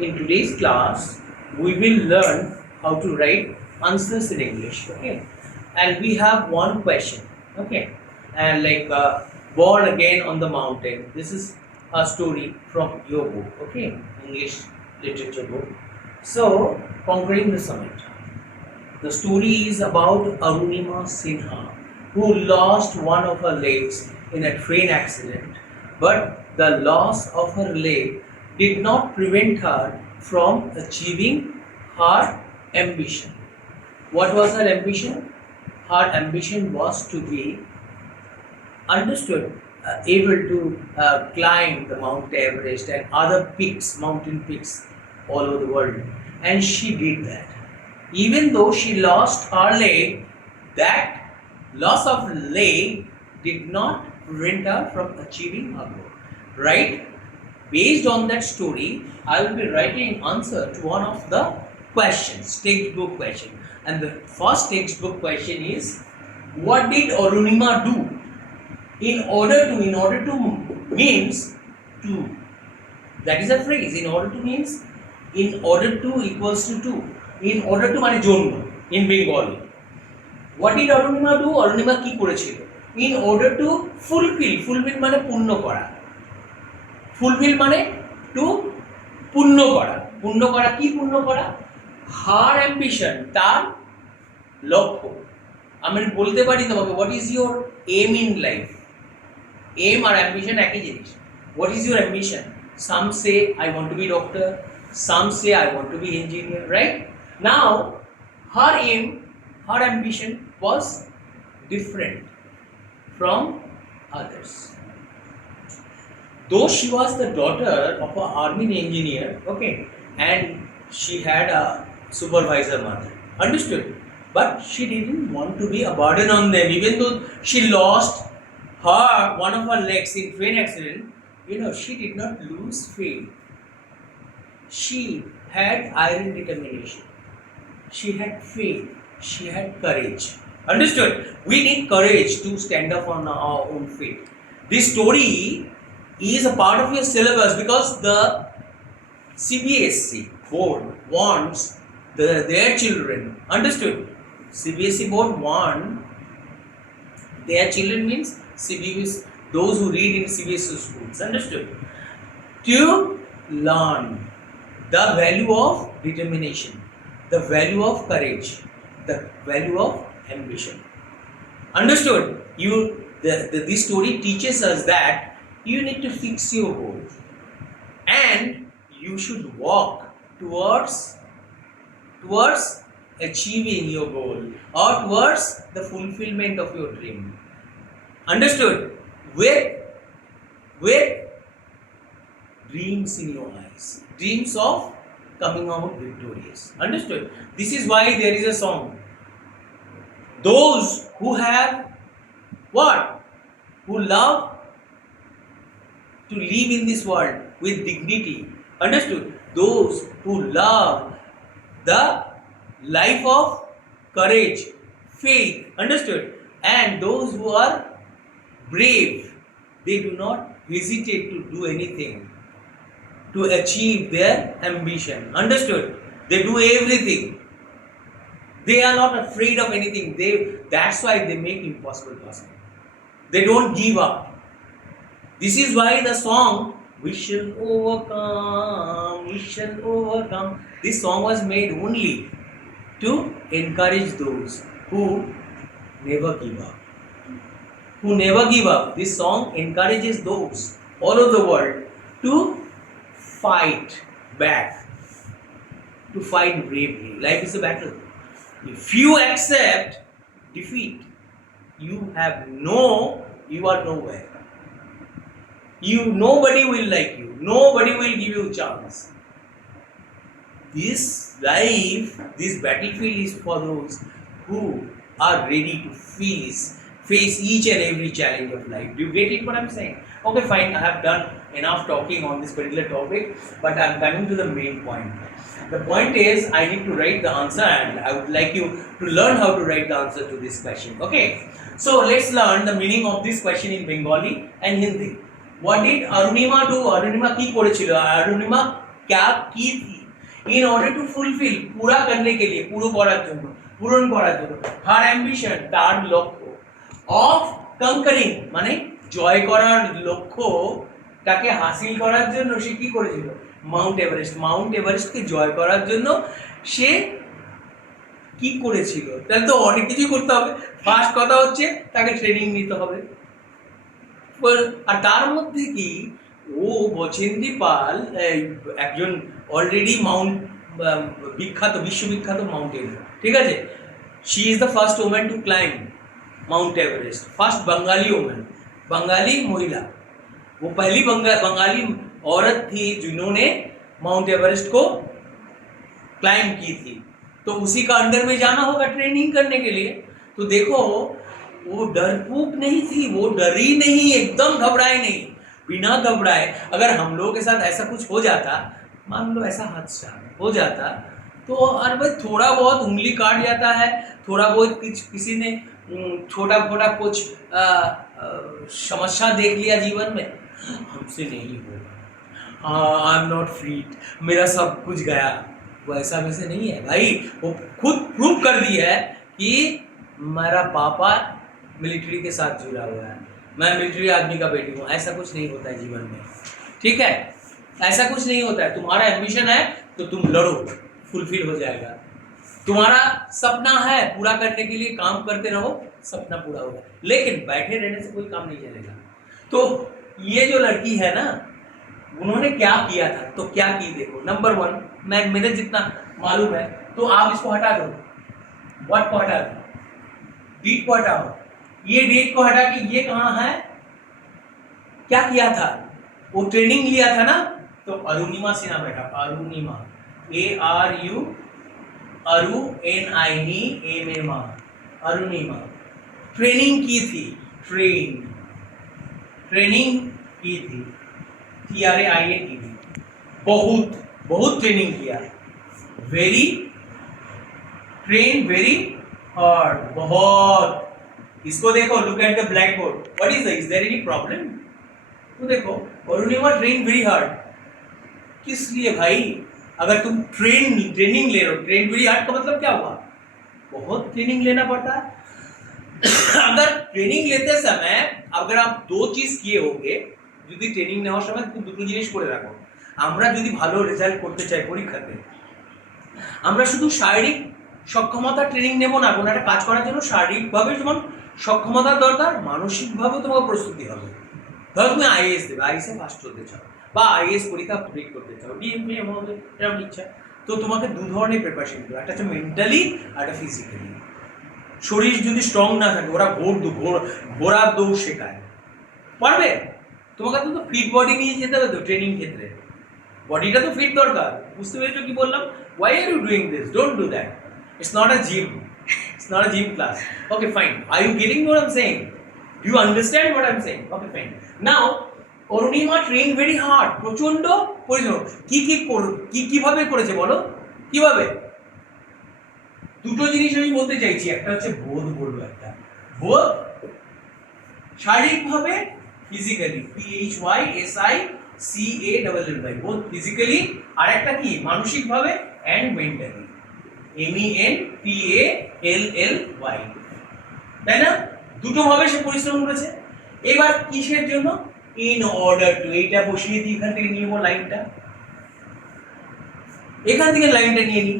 in today's class we will learn how to write answers in English. Okay, and we have one question. Okay, and like born again on the mountain. This is a story from your book. Okay, English literature book. So conquering the summit. The story is about Arunima Sinha, who lost one of her legs in a train accident, but the loss of her leg did not prevent her from achieving her ambition. What was her ambition? Her ambition was to be understood, able to climb the Mount Everest and other peaks, mountain peaks all over the world. And she did that. Even though she lost her leg, that loss of leg did not prevent her from achieving her goal. Right? Based on that story, I will be writing answer to one of the questions, textbook question. And the first textbook question is, what did Arunima do? In order to means to. That is a phrase. In order to means in order to equals to. In order to মানে জন্য in Bengali. What did Arunima do? Arunima কি করেছিল? In order to fulfill মানে পূর্ণ করা. Fulfill মানে to পূর্ণ করা. পূর্ণ করা কি পূর্ণ করা? Her ambition, তার লক্ষ্য. আমি বলতে পারি তোমাকে, what is your aim in life? Aim R ambition একই জিনিস. What is your ambition? Some say I want to be doctor, some say I want to be engineer, right? Now her aim, her ambition was different from others. Though she was the daughter of an army engineer, okay, and she had a supervisor mother, understood, but she didn't want to be a burden on them. Even though she lost one of her legs in train accident, she did not lose faith. She had iron determination. She had faith. She had courage. Understood? We need courage to stand up on our own feet. This story is a part of your syllabus because the CBSE board wants their children. Understood? CBSE board want their children means CBSE, those who read in CBSE schools. Understood? To learn the value of determination, the value of courage, the value of ambition. Understood? This story teaches us that you need to fix your goals and you should walk towards achieving your goal or towards the fulfillment of your dream. Understood? With dreams in your eyes, dreams of coming out victorious. Understood? This is why there is a song. Those who have what? Who love to live in this world with dignity. Understood? Those who love the life of courage, faith. Understood? And those who are brave, they do not hesitate to do anything to achieve their ambition. Understood? They do everything. They are not afraid of anything. That's why they make impossible possible. They don't give up. This is why the song "We Shall Overcome, We Shall Overcome." This song was made only to encourage those who never give up. Who never give up. This song encourages those all over the world to fight back, to fight bravely. Life is a battle. If you accept defeat, you are nowhere. Nobody will like you. Nobody will give you a chance. This life, this battlefield is for those who are ready to face each and every challenge of life. Do you get it what I'm saying? Okay, fine. I have done enough talking on this particular topic, but I'm coming to the main point. The point is, I need to write the answer and I would like you to learn how to write the answer to this question. Okay, so let's learn the meaning of this question in Bengali and Hindi. What did Arunima do? Arunima কি করেছিল? Arunima क्या की थी in order to fulfil, पूरा करने के लिए, पूर्ण করার জন্য, পূরণ করার জন্য, হার অ্যাম্বিশন, তার লক্ষ্য, অফ কনকারিং মানে জয় করার লক্ষ্যটাকে হাসিল করার জন্য সে কি করেছিল, মাউন্ট এভারেস্ট, মাউন্ট এভারেস্টকে জয় করার জন্য সে কি করেছিল। তাহলে তো অনেক কিছুই করতে হবে। ফার্স্ট কথা হচ্ছে তাকে ট্রেনিং নিতে হবে, আর তার মধ্যে কি ও বচেন্দ্রী পাল একজন অলরেডি মাউন্ট বিখ্যাত, বিশ্ববিখ্যাত মাউন্টেনিয়ার, ঠিক আছে। She is the first women to climb mount Everest, first Bengali women, Bengali महिला, वो पहली बंगाली औरत थी जिन्होंने माउंट एवरेस्ट को क्लाइम की थी। तो उसी का अंडर में जाना होगा ट्रेनिंग करने के लिए। तो देखो वो डरपोक नहीं थी, वो डरी नहीं, एकदम घबराए नहीं, बिना घबराए। अगर हम लोगों के साथ ऐसा कुछ हो जाता, मान लो ऐसा हादसा हो जाता, तो अरे भाई थोड़ा बहुत उंगली काट जाता है, थोड़ा बहुत किसी ने छोटा मोटा कुछ समस्या देख लिया जीवन में, हमसे नहीं होगा, आई एम नॉट फ्रीड, मेरा सब कुछ गया। वो ऐसा वैसे नहीं है भाई, वो खुद प्रूव कर दिया है कि मेरा पापा मिलिट्री के साथ जुड़ा हुआ है, मैं मिलिट्री आदमी का बेटी हूँ। ऐसा कुछ नहीं होता है जीवन में, ठीक है, ऐसा कुछ नहीं होता है। तुम्हारा एम्बिशन है तो तुम लड़ो, फुलफिल हो जाएगा। तुम्हारा सपना है, पूरा करने के लिए काम करते रहो, सपना पूरा होगा। लेकिन बैठे रहने से कोई काम नहीं चलेगा। तो ये जो लड़की है ना, उन्होंने क्या किया था, तो क्या की देखो। नंबर 1, मैं मेरे जितना मालूम है तो आप इसको हटा दो, व्हाट को हटा दो, डीट को हटाओ, ये डेट को हटा के ये कहाँ है, क्या किया था, वो ट्रेनिंग लिया था ना। तो अरुणिमा सिन्हा बेटा, अरुणिमा, ARU, अरु NIMA, अरुणिमा ट्रेनिंग की थी, ट्रेनिंग की थी, TRAINING, बहुत बहुत ट्रेनिंग किया, वेरी ट्रेन वेरी हार्ड, बहुत। इसको देखो, look at the blackboard, what is there any problem. तो देखो अरुणिमा ट्रेन वेरी हार्ड, किस लिए भाई, अगर तुम ट्रेनिंग ले रहे हो, ट्रेन वेरी हार्ड का मतलब क्या हुआ, बहुत ट्रेनिंग लेना पड़ता है। अगर ट्रेनिंग लेते समय अगर आप दो चीज किए होंगे, যদি ট্রেনিং নেওয়ার সময় খুব দুটো জিনিস করে রাখো। আমরা যদি ভালো রেজাল্ট করতে চাই পরীক্ষাতে, আমরা শুধু শারীরিক সক্ষমতা ট্রেনিং নেব না, কোনো একটা কাজ করার জন্য শারীরিকভাবে যেমন সক্ষমতার দরকার, মানসিকভাবেও তোমার প্রস্তুতি হবে। ধরো তুমি আইএএস দেবে, আইএসে ফার্স্ট হতে চাও, বা আইএএস পরীক্ষা কমপ্লিট করতে চাও, ডিএমপিএম হবে, এরকম ইচ্ছা, তো তোমাকে দু ধরনের প্রিপারেশন দিবে, একটা হচ্ছে মেন্টালি আর একটা ফিজিক্যালি। শরীর যদি স্ট্রং না থাকে, ওরা ঘোড়ার দৌড় শেখায়, পারবে? তোমাকে তো ফিট বডি নিয়ে যেতে হবে তো ট্রেনিং ক্ষেত্রে, বডিটা তো ফিট দরকার। বুঝতে পেরেছো কি বললাম? Why are you doing this? Don't do that, it's not a gym, it's not a gym class. Okay fine, are you getting what I am saying? Do you understand what I am saying? Okay fine. Now Arunima train very hard, প্রচন্ড পরিশ্রম। কিভাবে করেছে বলো, কিভাবে? দুটো জিনিস আমি বলতে চাইছি, একটা হচ্ছে বোধ, বলবো একটা বোধ শারীরিকভাবে, ফিজিক্যালি, PHYSICALLY, বোধ ফিজিক্যালি, আর একটা কি মানসিকভাবে, অ্যান্ড মেন্টালি, MENTALLY, তাই না? দুটো ভাবে সে পরিশ্রম করেছে। এবার কিসের জন্য? ইন অর্ডার টু, এইটা বসিয়ে দিই, এখান থেকে নিয়ে নেবো লাইনটা, এখান থেকে লাইনটা নিয়ে নিই,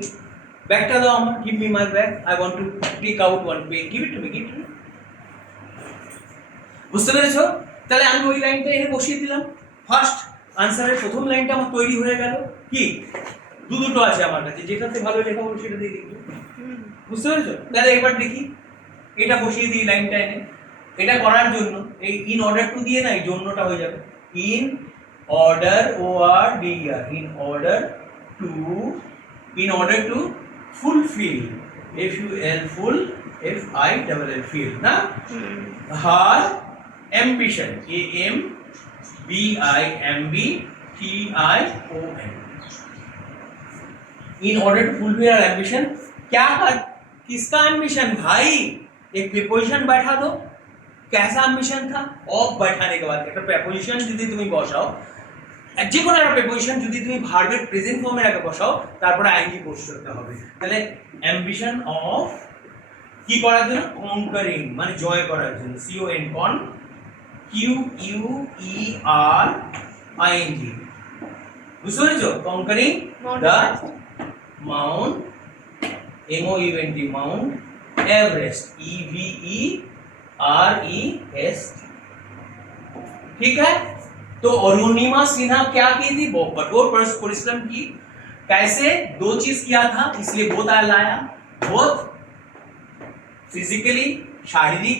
ব্যাগটা দাও আমার, give me my bag, I want to take out one pen, give it to me, give it to me. বুঝতে পেরেছো? তাহলে আমি ওই লাইনটা এনে বসিয়ে দিলাম, ফার্স্ট আনসারের প্রথম লাইনটা আমার তৈরি হয়ে গেল। কি দুটো আছে আমার কাছে, যেটাতে ভালো লেখা হবে সেটা দিয়ে লিখবো। বুঝতে পেরেছো? তাহলে এবার দেখি, এটা বসিয়ে দিই লাইনটা এনে। এটা করার জন্য এই ইন অর্ডার টু দিয়ে না, এই জন্যটা হয়ে যাবে in order, ORDER, in order to fulfill, FUL, FILL, না, her ambition, AMBIMBTION, in order to fulfill her ambition। क्या किसका एम्बिशन भाई? एक प्रीपोजिशन बैठा दो, कैसा एम्बिशन था? ऑफ बैठाने के बाद একটা প্রেপোজিশন যদি তুমি বসাও, যে কোনো একটা প্রিপোজিশন যদি তুমি ভার্বের প্রেজেন্ট ফর্মে আগে বসাও তারপরে আইএনজি পোস্ট করতে হবে। তাহলে অ্যাম্বিশন অফ কি করার জন্য, কনকারিং মানে জয় করার জন্য, CON কন QUERING, বুঝতে পেরেছো? Conquering the Mount MOUNT mount Everest EVEREST। ठीक है, तो अरुणिमा सिन्हा क्या की थी, वो कठोर परिश्रम की। कैसे, दो चीज किया था इसलिए बहुत लाया, बहुत फिजिकली शारीरिक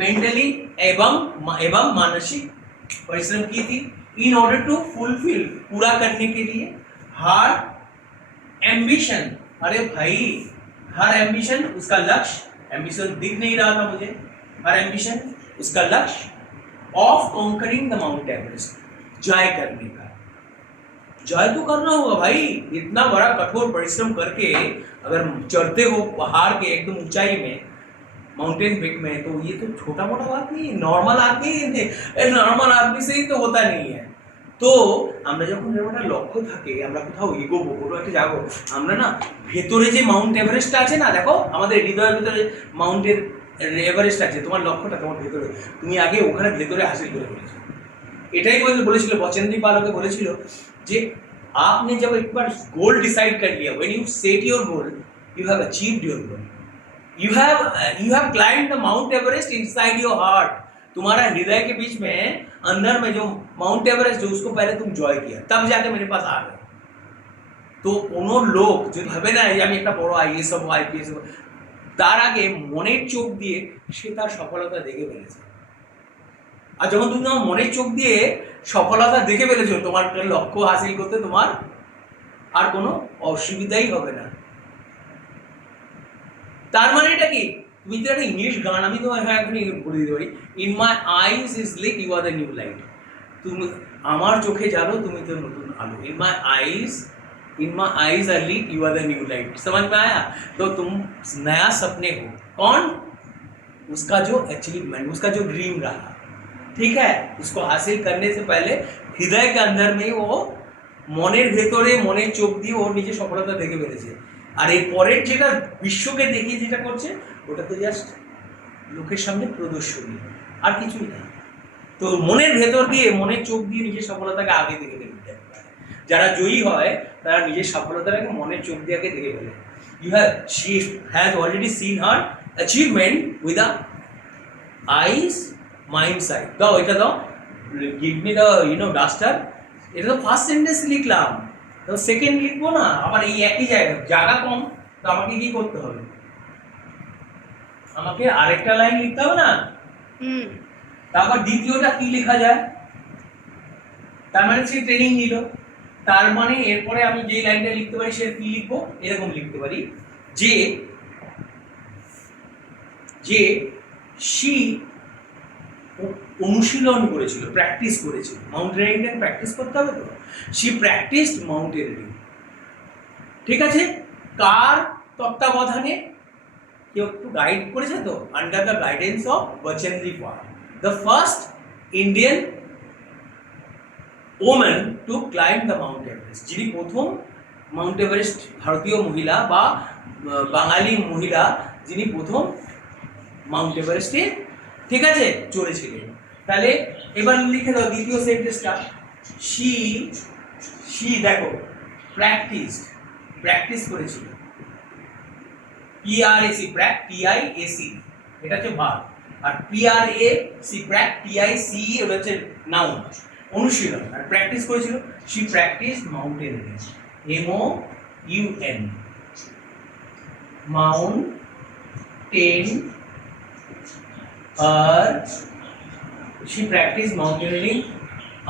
मेंटली एवं मानसिक परिश्रम की थी। इन ऑर्डर टू फुलफिल पूरा करने के लिए हर एम्बिशन, अरे भाई हर एम्बिशन उसका लक्ष्य, एम्बिशन दिख नहीं रहा था मुझे, हर एम्बिशन उसका लक्ष्य of conquering the mount Everest, जय करने का। जय तो करना होगा भाई, इतना बड़ा कठोर परिश्रम करके अगर चढ़ते हो पहाड़ के एकदम ऊंचाई में, माउंटेन पीक में, तो ये तो छोटा मोटा बात नहीं है, नॉर्मल आदमी से ही तो होता नहीं है। তো আমরা যখন একটা লক্ষ্য থাকে, আমরা কোথাও এগোবো, কোনো একটা যাবো, আমরা না ভেতরে যে মাউন্ট এভারেস্টটা আছে না, দেখো আমাদের হৃদয়ের ভিতরে মাউন্টেন এভারেস্ট আছে, তোমার লক্ষ্যটা তোমার ভেতরে, তুমি আগে ওখানে ভেতরে হাসিল করে ফেলেছো। এটাই বলেছিল বচেন্দ্রী পাল ওকে বলেছিল যে आपने जब एक बार गोल डिसाइड कर लिया, when you set your goal you have achieved your goal, you have climbed the mount Everest inside your heart. तुम्हारा हृदय के बीच में अंदर में जो माउंट एवरेस्ट जो उसको पहले तुम जॉय किया, तब जाके मेरे पास आ गए। तो কোনো লোক যদি ভাবে না যে আমি একটা বড় আইএস হবো IPS হবো, তার আগে মনের চোখ দিয়ে সে তার সফলতা দেখে ফেলেছে। আর যখন তুমি তোমার মনের চোখ দিয়ে সফলতা দেখে ফেলেছো, তোমার লক্ষ্য হাসিল করতে তোমার আর কোনো অসুবিধাই হবে না। তার মানে এটা কি, তুমি তো একটা ইংলিশ গান আমি তোমার এখন বলে দিতে পারি, in my eyes is lit you are the new light, তুমি আমার চোখে জানো তুমি তো নতুন আলো। In my eyes are lit you are the new light. समझ में आया? तो तुम नया सपने हो, कौन, उसका जो अचीवमेंट, उसका जो ड्रीम रहा, ठीक है, उसको हासिल करने से पहले हृदय के अंदर में वो মনের ভেতরে মনের চোখ দিয়ে ওর নিজের সফলতা দেখে ফেলেছে। আর এই পরের যেটা বিশ্বকে দেখিয়ে যেটা করছে, ওটা তো জাস্ট লোকের সামনে প্রদর্শনী, আর কিছুই না। তো মনের ভেতর দিয়ে মনের চোখ দিয়ে নিজের সফলতাকে আগে দেখে ফেলতে পারে। যারা জয়ী হয় তারা নিজের সফলতাটাকে মনের চোখ দিয়ে আগে দেখে ফেলে। She has already seen her achievement with the eyes, mind sight। দাও এটা দাও, give me the duster। এটা তো ফার্স্ট সেন্টেন্স লিখলাম, তো সেকেন্ড লিখবো না, আবার এই একই জায়গা কম, তো আমাকে কি করতে হবে, আমাকে আরেকটা লাইন লিখতে হবে না। তারপর দ্বিতীয়টা কি লেখা যায়, তার মানে সে ট্রেনিং নিল, তার মানে এরপরে আমি যে লাইনটা লিখতে পারি সে কি লিখবো, এরকম লিখতে পারি যে সে অনুশীলন করেছিল, প্র্যাকটিস করেছিল। মাউন্টেনিয়ারিং প্র্যাকটিস করতে হবে তো, সে প্র্যাকটিসড মাউন্টেনিয়ারিং। ঠিক আছে, কার তত্ত্বাবধানে, কেউ একটু গাইড করেছে তো, under the guidance of Bachendri Pal, the first Indian woman to climb the Mount Everest, যিনি প্রথম মাউন্ট এভারেস্ট, ভারতীয় মহিলা বা বাঙালি মহিলা যিনি প্রথম মাউন্ট এভারেস্টে, ঠিক আছে, চড়েছিলেন। তাহলে এবার লিখে দাও দ্বিতীয় সেন্টেন্সটা, শি দেখো প্র্যাকটিস করেছিল, PRAC PIAC এটা হচ্ছে ভার্ব, আর PICE ওটা হচ্ছে নাউন, অনুশীলন। আর প্র্যাকটিস করেছিল, she practice mountaineering, MOUN mountain, আর she practiced mountaineering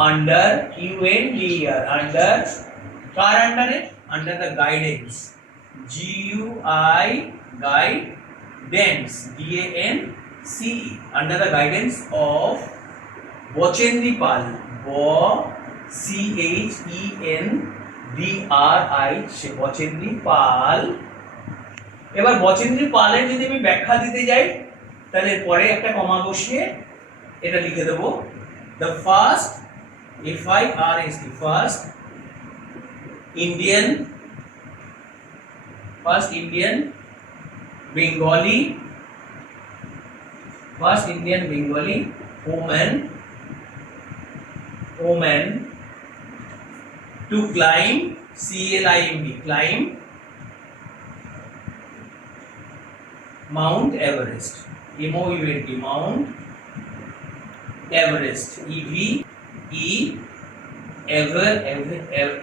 under UNDER, under car under the guidance, GUI guidance, DANCE, under the guidance of Bochendri Pal, CHENDRI, বচেন্দ্রী পাল। এবার বচেন্দ্রী পালের যদি আমি ব্যাখ্যা দিতে যাই, তাহলে পরে একটা কমা বসিয়ে এটা লিখে দেবো, the first FIRST first Indian Bengali woman to climb climb Mount Everest. MOUNT Mount Everest.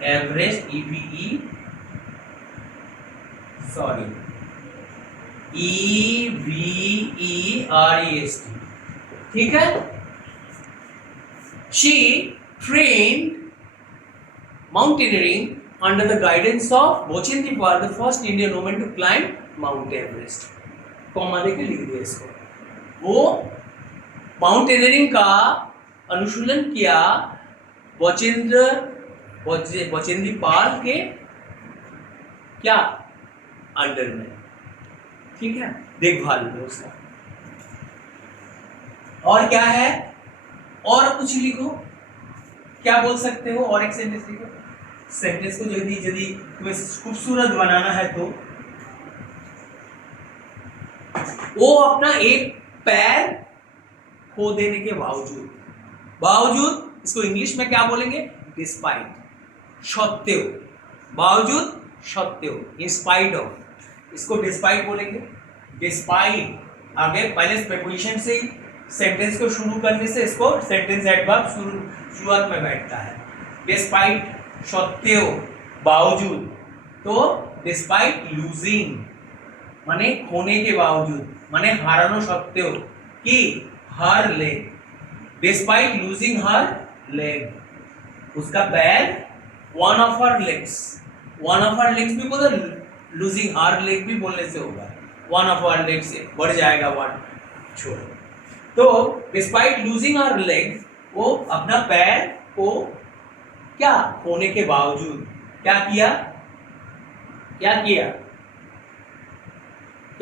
Everest sorry EVEREST. ठीक है. She trained mountaineering under the guidance of Bochendri Pal, the first Indian woman to climb Mount Everest. Comma देके लिख दिया इसको. वो mountaineering का अनुशीलन किया बचेंद्री पाल के क्या अंडर में. ठीक है, देखभाल में उसका. और क्या है, और कुछ लिखो, क्या बोल सकते हो, और एक सेंटेंस लिखो. सेंटेंस को जल्दी जल्दी तुम्हें खूबसूरत बनाना है तो वो अपना एक पैर खो देने के बावजूद इसको इंग्लिश में क्या बोलेंगे, डिस्पाइट, सत्त्वेव, बावजूद सत्त्वेव, इन स्पाइट ऑफ, इसको डिस्पाइट बोलेंगे. डिस्पाइट आगे पहले प्रीपोजिशन से ही सेंटेंस को शुरू करने से इसको सेंटेंस एडवर्ब शुरुआत में बैठता है. डिस्पाइट सत्त्वेव, बावजूद. तो डिस्पाइट लूजिंग माने खोने के बावजूद, माने हारानो सत्त्वेव कि हर leg. Despite losing her leg, उसका पैर, वन ऑफ हर लेग्स भी बोलो, लूजिंग हर लेग भी बोलने से होगा. वन ऑफ हर लेग से बढ़ जाएगा वन, छोड़ो. तो डिस्पाइट लूजिंग हर लेग, वो अपना पैर को क्या खोने के बावजूद क्या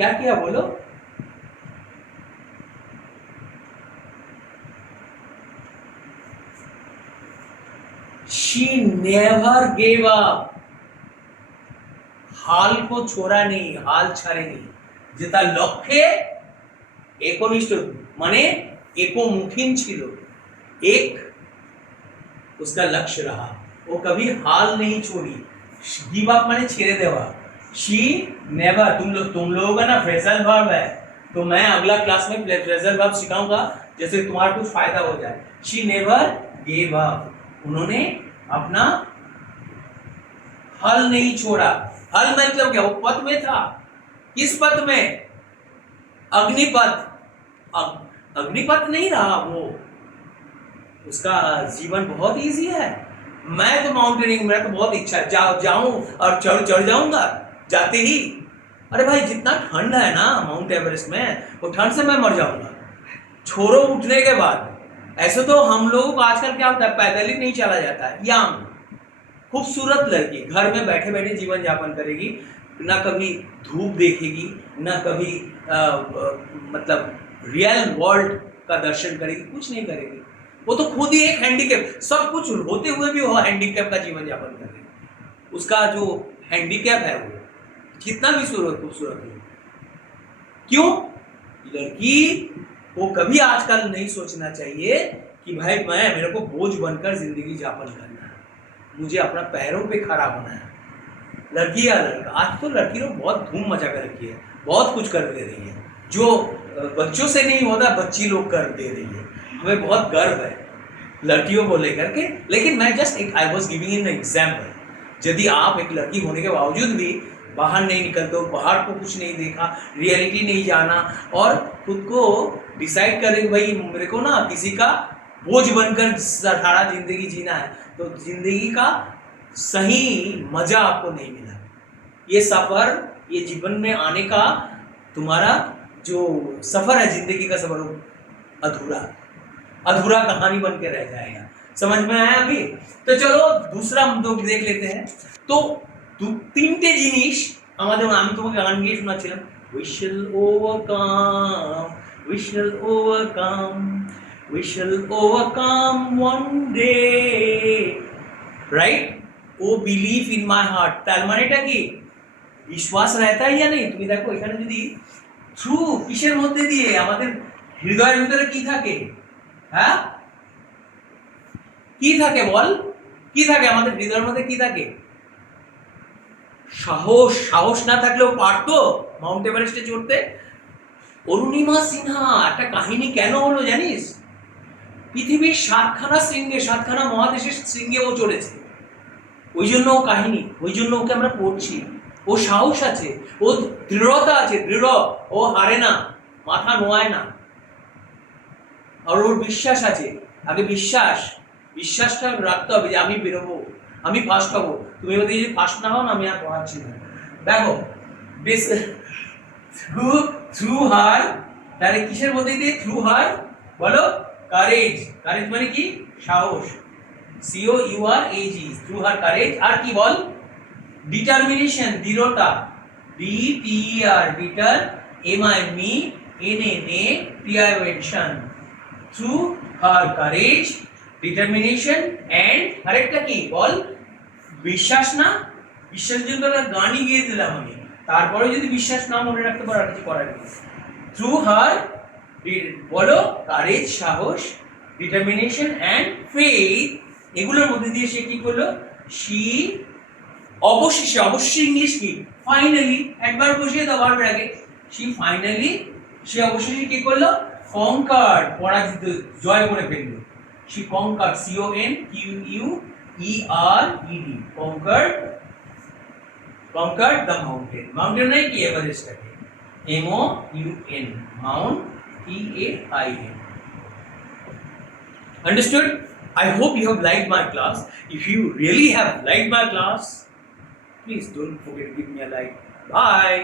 किया बोलो. She never gave up. हाल को छोड़ा नहीं, हाल छाड़े नहीं. যেটা লক্ষ্যে একনিষ্ঠ মানে একমুখীন ছিল, एक उसका लक्ष्य रहा, वो कभी हाल नहीं छोड़ी. गिव अप माने छेड़े देवा. शी नेवर, तुम लोगों का ना फ्रेजल वर्ब है, तो मैं अगला क्लास में फ्रेजल वर्ब सिखाऊंगा जैसे तुम्हारा कुछ फायदा हो जाए. शी नेवर गेव अप, उन्होंने अपना हल नहीं छोड़ा. हल मतलब क्या, वो पथ में था. किस पथ में, अग्निपथ नहीं रहा वो. उसका जीवन बहुत इजी है. मैं तो माउंटेनिंग, मेरा तो बहुत इच्छा है जाऊं और चढ़ जाऊंगा जाते ही. अरे भाई जितना ठंड है ना माउंट एवरेस्ट में, वो ठंड से मैं मर जाऊंगा. छोरो उठने के बाद. ऐसे तो हम लोगों को आजकल क्या होता है, पैदल ही नहीं चला जाता है. यंग खूबसूरत लड़की घर में बैठे बैठे जीवन यापन करेगी, ना कभी धूप देखेगी, ना कभी मतलब रियल वर्ल्ड का दर्शन करेगी, कुछ नहीं करेगी. वो तो खुद ही एक हैंडीकैप, सब कुछ होते हुए भी वो हैंडीकैप का जीवन यापन करेगी. उसका जो हैंडीकैप है वो कितना भी खूबसूरत है. क्यों? लड़की को कभी आजकल नहीं सोचना चाहिए कि भाई मेरे को बोझ बनकर जिंदगी यापन करना है, मुझे अपना पैरों पे खड़ा होना है. लड़की या लड़का, आज तो लड़की लोग बहुत धूम मचा कर रखी है, बहुत कुछ कर दे रही है. जो बच्चों से नहीं होता बच्ची लोग कर दे रही है. हमें बहुत गर्व है लड़कियों को लेकर के. लेकिन मैं जस्ट एक I was giving in example. यदि आप एक लड़की होने के बावजूद भी बाहर नहीं निकलते हो, बाहर को कुछ नहीं देखा, रियलिटी नहीं जाना, और खुद को डिसाइड करें भाई मेरे को ना किसी का बोझ बनकर सारा जिंदगी जीना है, तो जिंदगी का सही मजा आपको नहीं मिला. ये सफर, ये जीवन में आने का तुम्हारा जो सफर है, जिंदगी का सफर, अधूरा कहानी बन के रह जाएगा. समझ में आया अभी? तो चलो दूसरा हम लोग देख लेते हैं. तो তিনটে জিনিস আমাদের, আমি তোমাকে গান গিয়ে শোনাচ্ছিলাম, we shall overcome, we shall overcome one day, right? oh believe in my heart, তার মানেটা কি? বিশ্বাস रहता है या नहीं? তুমি দেখো এখানে যদি থ্রু কিসের মধ্যে দিয়ে, আমাদের হৃদয়ের ভিতরে কি থাকে? হ্যাঁ, কি থাকে বল? কি থাকে আমাদের হৃদয়ের মধ্যে? কি থাকে? সাহস। সাহস না থাকলেও পারতো মাউন্ট এভারেস্টে চড়তে। অরুণিমা সিনহা, একটা কাহিনী কেন হলো জানিস? পৃথিবীর 7খানা শৃঙ্গে, 7খানা মহাদেশের শৃঙ্গে ও চলেছে, ওই জন্য ও কাহিনী, ওই জন্য ওকে আমরা পড়ছি। ও সাহস আছে, ও দৃঢ়তা আছে, দৃঢ়, ও হারে না, মাথা নোয়ায় না। আর ওর বিশ্বাস আছে। আগে বিশ্বাসটা রাখতে হবে যে আমি বেরোবো, আমি ফার্স্ট হবো। তুমি যদি ফার্স্ট না হও না, আমি আর পড়াচ্ছি না। দেখো বেশ, থ্রু হার, তাহলে কিসের মধ্যে দিয়ে? থ্রু হার, বলো কারেজ। কারেজ মানে কি? সাহস। COURAG, through her courage. আর কি বল? ডিটারমিনেশন, দৃঢ়তা। DTER, deter, MI tension. Through her courage, determination and আরেকটা কি বল? বিশ্বাস। না, বিশ্বাসের জন্য একটা গানই গিয়ে দিলাম আমি। তারপরে যদি বিশ্বাস না মনে রাখতে পারো, আর কিছু করার নেই। থ্রু হার, বলো কারেজ, সাহস, ডিটারমিনেশন অ্যান্ড ফেথ, এগুলোর মধ্যে দিয়ে সে কি করলো? সি অবশেষে, অবশ্যই ইংলিশ কি? ফাইনালি, একবার বসিয়ে দাও ভার্বের আগে। সে অবশেষে কি করলো? কনকার্ড, পরাজিত, জয় করে ফেললো। সে conquered, CONQUERED, conquered the mountain. Mountain নাই কি? এভারেস্টটাকে, MOUN, Mount, TAIN. Understood? I hope you have liked my class. If you really have liked my class, please don't forget to give me a like. Bye.